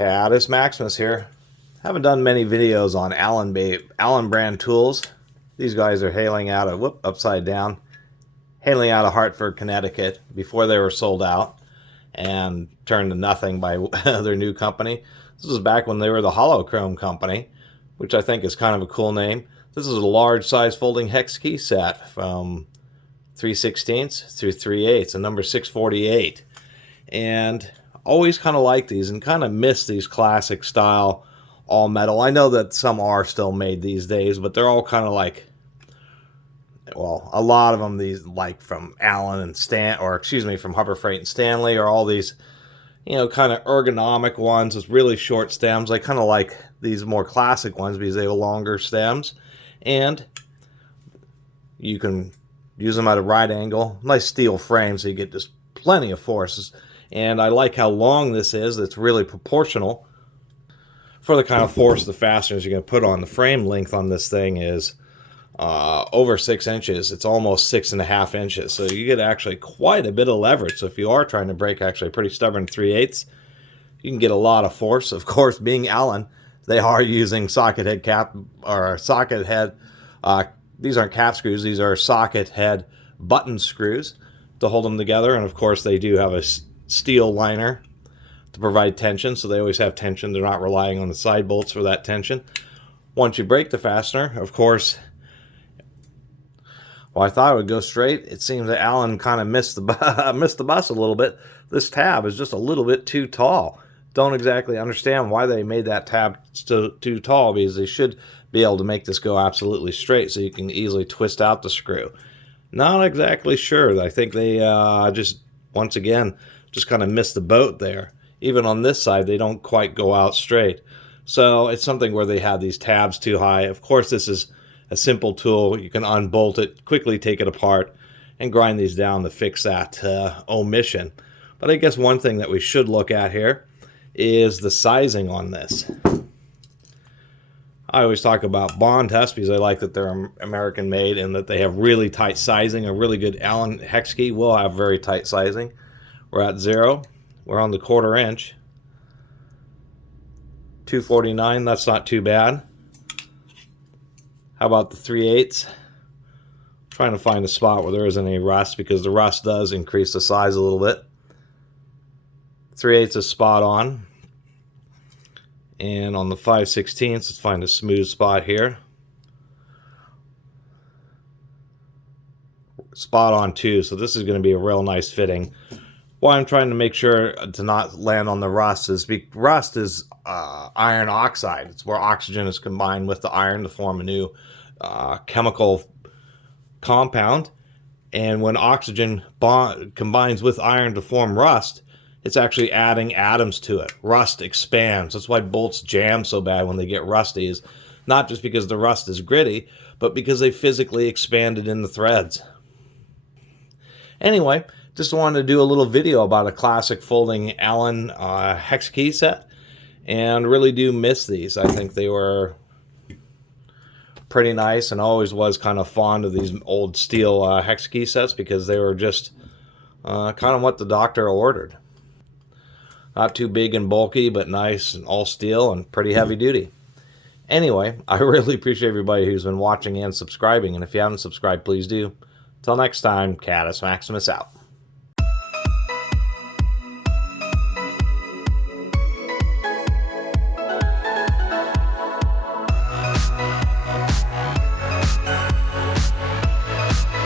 Catus Maximus here. Haven't done many videos on Allen brand tools. These guys are hailing out of, upside down, hailing out of Hartford, Connecticut before they were sold out and turned to nothing by their new company. This was back when they were the Holochrome company, which I think is kind of a cool name. This is a large size folding hex key set from 3/16 through 3/8, a number 648. And always kind of like these and kind of miss these classic style all metal. I know that some are still made these days, but they're all kind of like, well, a lot of them, these like from Allen and from Harbor Freight and Stanley, or all these, you know, kind of ergonomic ones with really short stems. I kind of like these more classic ones because they have longer stems and you can use them at a right angle. Nice steel frame, so you get just plenty of forces. And I like how long this is. It's really proportional for the kind of force the fasteners you're going to put on. The frame length on this thing is over 6 inches. It's almost 6.5 inches. So you get actually quite a bit of leverage. So if you are trying to break actually a pretty stubborn 3/8, you can get a lot of force. Of course, being Allen, they are using socket head cap or socket head. These aren't cap screws. These are socket head button screws to hold them together. And of course, they do have a steel liner to provide tension, so they always have tension. They're not relying on the side bolts for that tension. Once you break the fastener, of course, well, I thought it would go straight. It seems that Allen kind of missed the bus a little bit. This tab is just a little bit too tall. Don't exactly understand why they made that tab too tall, because they should be able to make this go absolutely straight so you can easily twist out the screw. Not exactly sure. I think they just, once again, just kind of missed the boat there. Even on this side, they don't quite go out straight. So it's something where they have these tabs too high. Of course, this is a simple tool. You can unbolt it, quickly take it apart, and grind these down to fix that omission. But I guess one thing that we should look at here is the sizing on this. I always talk about bond test because I like that they're American made and that they have really tight sizing. A really good Allen hex key will have very tight sizing. We're at 0. We're on the 1/4 inch. 249, that's not too bad. How about the 3/8? Trying to find a spot where there isn't any rust, because the rust does increase the size a little bit. 3/8 is spot on. And on the 5/16, let's find a smooth spot here. Spot on too, so this is going to be a real nice fitting. Why I'm trying to make sure to not land on the rust is rust is iron oxide. It's where oxygen is combined with the iron to form a new chemical compound. And when oxygen combines with iron to form rust, it's actually adding atoms to it. Rust expands. That's why bolts jam so bad when they get rusty, is not just because the rust is gritty, but because they physically expanded in the threads. Anyway, just wanted to do a little video about a classic folding Allen hex key set, and really do miss these. I think they were pretty nice, and always was kind of fond of these old steel hex key sets because they were just kind of what the doctor ordered. Not too big and bulky, but nice and all steel and pretty heavy duty. Anyway, I really appreciate everybody who's been watching and subscribing, and if you haven't subscribed, please do. Till next time, Catus Maximus out.